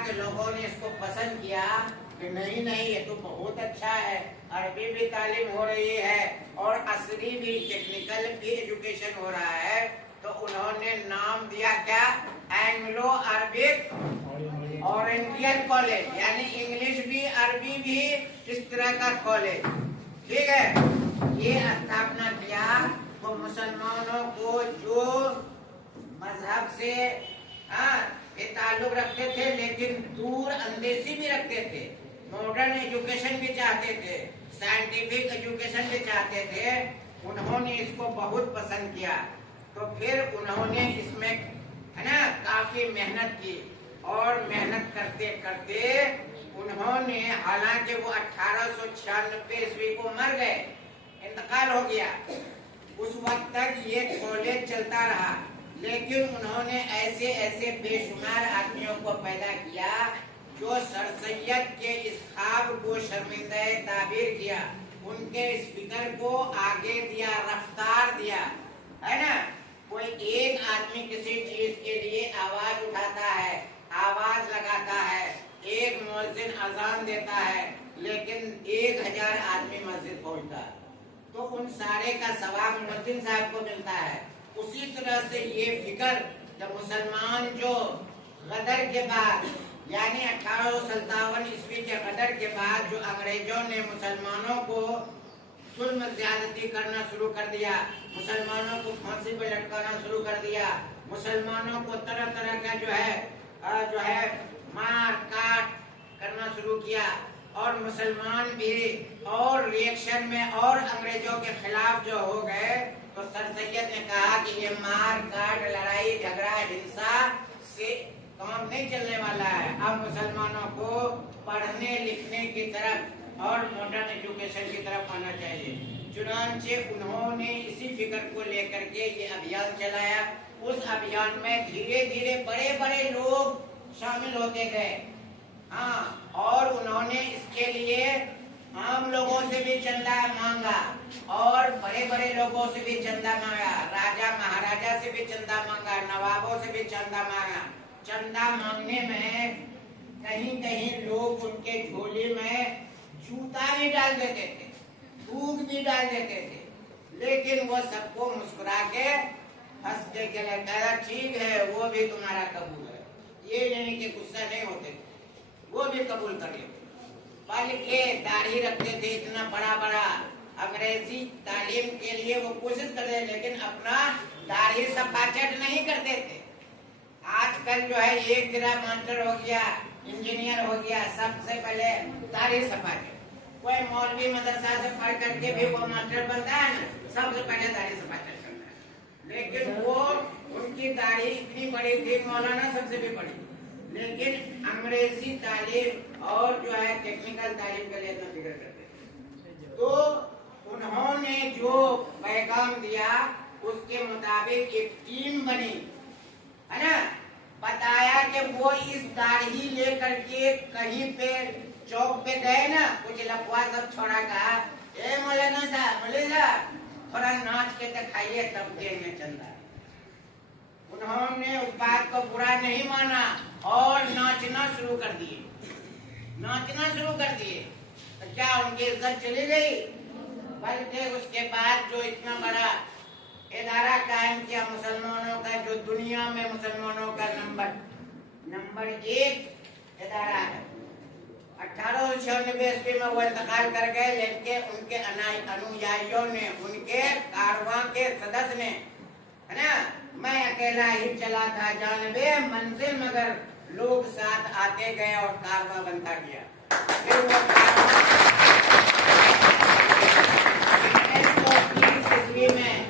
के लोगों ने इसको पसंद किया कि नहीं नहीं ये तो बहुत अच्छा है, अरबी भी तालीम हो रही है और असली भी टेक्निकल भी एजुकेशन हो रहा है, तो उन्होंने नाम दिया क्या, एंग्लो अरबिक ओरिएंटल कॉलेज, यानी इंग्लिश भी अरबी भी इस तरह का कॉलेज। ठीक है, ये स्थापना किया तो मुसलमानों को जो मजहब से ये ताल्लुक रखते थे लेकिन दूर अंदेशी भी रखते थे, मॉडर्न एजुकेशन भी चाहते थे, साइंटिफिक एजुकेशन भी चाहते थे, उन्होंने इसको बहुत पसंद किया। तो फिर उन्होंने इसमें है ना काफी मेहनत की और मेहनत करते करते उन्होंने, हालांकि वो 1896 ईस्वी को मर गए, इंतकाल हो गया, उस वक्त तक ये कॉलेज चलता रहा, लेकिन उन्होंने ऐसे ऐसे बेशुमार आदमियों को पैदा किया जो सर सैयद के इस ख्वाब को शर्मिंदा ताबीर किया, उनके इस फिक्र को आगे दिया, रफ्तार दिया, है ना। कोई एक आदमी किसी चीज के लिए आवाज उठाता है, आवाज लगाता है, एक मुअज्जिन अजान देता है, लेकिन 1000 आदमी मस्जिद पहुंचता है, तो उन सारे का सवाब मुअज्जिन साहब को मिलता है। उसी तरह से ये फिक्र जब मुसलमान जो गदर के बाद, यानी 1857 ईस्वी के गदर के बाद जो अंग्रेजों ने मुसलमानों को जुल्म ज्यादती करना शुरू कर दिया, मुसलमानों को फांसी पे लटकाना शुरू कर दिया, मुसलमानों को तरह तरह का जो है मार काट करना शुरू किया, और मुसलमान भी और रिएक्शन में और अंग्रेजों के खिलाफ जो हो गए, तो सर सैयद ने कहा कि ये मार काट लड़ाई झगड़ा हिंसा से काम नहीं चलने वाला है, अब मुसलमानों को पढ़ने लिखने की तरफ और मॉडर्न एजुकेशन की तरफ आना चाहिए। चुनांचे उन्होंने इसी फिक्र को लेकर के ये अभियान चलाया। उस अभियान में धीरे धीरे बड़े बड़े लोग शामिल होते गए, हाँ, और उन्होंने इसके लिए आम लोगों से भी चंदा मांगा और बड़े बड़े लोगों से भी चंदा मांगा, राजा महाराजा से भी चंदा मांगा, नवाबों से भी चंदा मांगा। चंदा मांगने में कहीं कहीं लोग उनके झोली में जूता भी डाल देते थे, थूक भी डाल देते थे, लेकिन वो सबको मुस्कुरा के हंस के कहा ठीक है, वो भी तुम्हारा कबूल है, ये नहीं कि गुस्सा नहीं होते, वो भी कबूल कर लेते। पल के दाढ़ी रखते थे इतना बड़ा बड़ा, अंग्रेजी तालीम के लिए वो कोशिश करते, लेकिन अपना दाढ़ी सफाचट नहीं करते थे। आजकल जो है एक गिरा मास्टर हो गया, इंजीनियर हो गया, सबसे पहले दाढ़ी सफाचट, कोई मौलवी मदरसा से पढ़ करके भी वो मास्टर बनता है ना, सबसे पहले दाढ़ी सफाचट करता है, लेकिन वो उनकी दाढ़ी इतनी बड़ी थी, मौलाना सबसे भी बड़ी, लेकिन अंग्रेजी तालीम और जो है टेक्निकल तालीम के लिए इतना फिक्र करते थे। तो उन्होंने जो पैगाम दिया उसके मुताबिक एक टीम बनी, है ना, बताया कि वो इस दाढ़ी लेकर के कहीं पे चौक पे गए ना, कुछ लफवा सब छोड़ा, कहा ए मौलाना साहब, मौलवी साहब थोड़ा नाच के दिखाइए तब देंगे चंदा। उन्होंने उस बात को बुरा नहीं माना और नाचना शुरू कर दिए, नाचना शुरू कर दिए। तो क्या उनकी इज्जत चली गई? बल्कि उसके बाद जो इतना बड़ा इदारा कायम किया मुसलमानों का, जो दुनिया में मुसलमानों का नंबर 1 इदारा है, 1896 ईस्वी में वो इंतकाल कर गए, लेकिन उनके अनुयायियों ने, उनके कारवां के सदस्य ने, है ना, मैं अकेला ही चला था जानबे मंजिल, मगर लोग साथ आते गए और कारवां बनता गया।